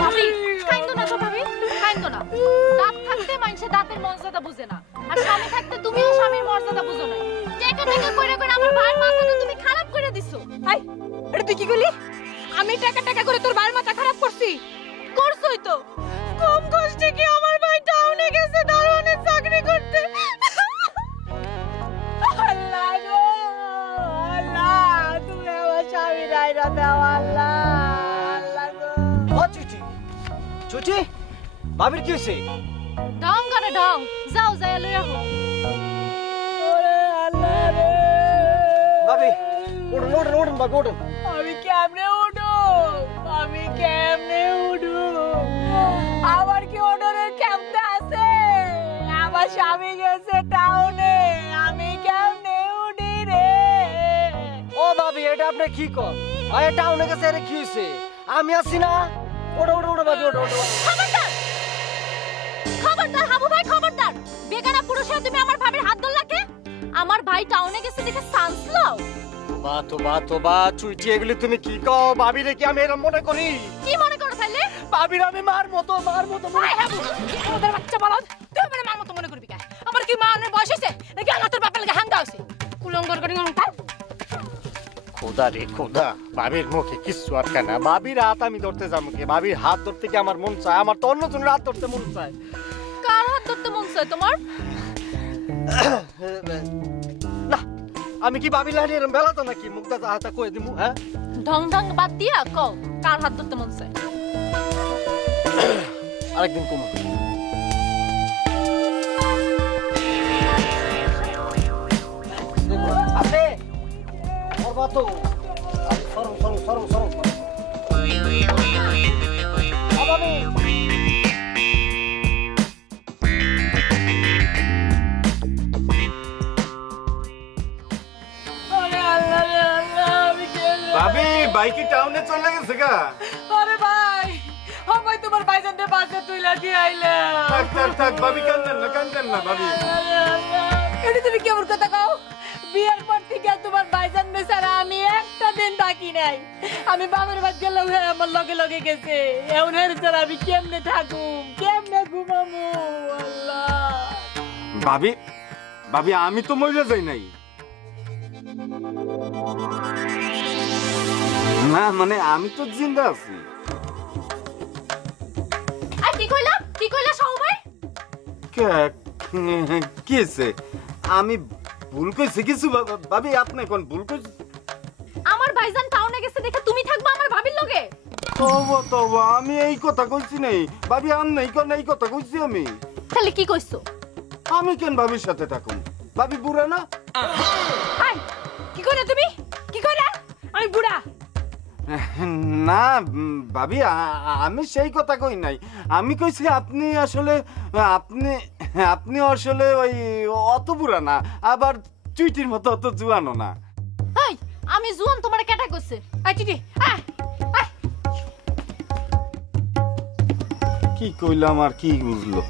ভাবি কাইন্দো না তো ভাবি, কাইন্দো না। দাঁত থাকতে মানুষে দাঁতের মর্যাদা বুঝে না, আর স্বামী থাকতে তুমিও স্বামীর মর্যাদা বুঝো না। টেকা টেকা কইরা কইরা আমার ভাইয়ের মাথাটা তুমি খারাপ করে দিছো। আই এটা তুই কি কইলি? আমি টাকা টাকা করে তোর ভাইয়ের মাথা খারাপ করছি? করছই তো। কম কষ্টে কি আমার ভাই টাউনে গেছে দারোয়ানের চাকরি করতে। আল্লাহ গো আল্লাহ, তুমি আমার স্বামী রাইরা দাও আল্লাহ, আল্লাহ গো। ও চুচি চুচি, ভাবির কি হয়েছে? ঢং করে ঢং, যাও যাই লইয়া হো। ওরে আল্লাহ রে, ভাবি উঠুন উঠুন উঠুন ভাবি উঠুন। আমি কেমনে উঠু? আমি কেমনে উঠু? আমার কি ওঠনের ক্ষমতা আছে? আমার স্বামী গেছে টাউনে, আমি কেমনে উঠি রে? ও ভাবি এটা আপনি কি কর? আরে টাউনে গেছে, আরে কি হয়েছে? আমি আছি না। ওঠো ওঠো ওঠো ভাবি ওঠো ওঠো। খবরদার খবরদার হাবু ভাই, খবরদার। বেগানা পুরুষে তুমি আমার ভাবির হাত ধরলা কে? আমার ভাই টাউনে গেছে দেখে চান্স লও। তোবা চুইটি, এগুলি তুমি কি কও? ভাবি রে কি আমি এরকম মনে করি? কি মনে করো তাইলে? ভাবির আমি মার মতো আই হাবু, ওদের বাচ্চা বলদ, তুই আমার মার মতো মনে করবি কেন? আমার কি মানের বয়স হয়েছে নাকি আমার তোর বাপের লাগে হাঙ্গা হয়েছে? কুলঙ্গর করে তার খোদা রে খোদা, ভাবির মুখে কিচ্ছু আটকা না। ভাবির হাত আমি ধরতে যাবো কি? ভাবির হাত ধরতে কি আমার মন চায়? আমার তো অন্য জনের হাত ধরতে মন চায়। কার হাত ধরতে মন চায় তোমার? না, আমি কি ভাবি লাড়ি এরম বেলা তো নাকি মুখটা হাতা কয়ে দিমু? হ্যাঁ, ঢং ঢং বাদ দিয়া কও কার হাত ধরতে মন চায়? আরেকদিন কমু। আপনি করবা তো সরম সরম সরম সরম ভাবি। ভাবি বাইকে টাউনে চলে গেছে গা? আরে ভাই, আমায় তোমার ভাইজানদের বাসে তুইলা দিয়ে আইলা। থাক থাক থাক ভাবি, কান্দেন না ভাবি। এটা তুমি কেমন কথা কও? বিয়ের পর থেকে তোমার ভাইজান ছাড়া আমি একটা দিন বাকি নাই। আমি বাবার বাদ গেলেও আমার লগে লগে গেছে। এমন হের ছাড়া আমি কেমনে থাকুম, কেমনে ঘুমামু? আল্লাহ ভাবি ভাবি আমি তো মরে যাই নাই। না মানে আমি তো জিন্দা আছি। আর কি কইলা? কি কইলা সৌ ভাই? কি হয়েছে? আমি ভুল কইছি কিছু? ভাবি আপনি কোন ভুল কইছি? আমার ভাইজান টাউনে গেছে দেখে তুমি থাকবা আমার ভাবির লগে? তবা আমি এই কথা কইছি নাই ভাবি। আমি নাই কোন এই কথা কইছি আমি। তাহলে কি কইছো? আমি কেন ভাবির সাথে থাকুম? ভাবি বুড়া না? আই কি কইলা তুমি? কি কইলা? আমি বুড়া? না ভাবি, আমি সেই কথা কই নাই। আমি কইছি আপনি আসলে আপনি আপনি আসলে ওই অত বুড়া না, আবার চুইটির মতো অত জুয়ানো না। এই আমি জুয়ান তোমারে কেটা কইছে? আই চিটি আয় আয়। কি কইলাম আর কি বুঝলো?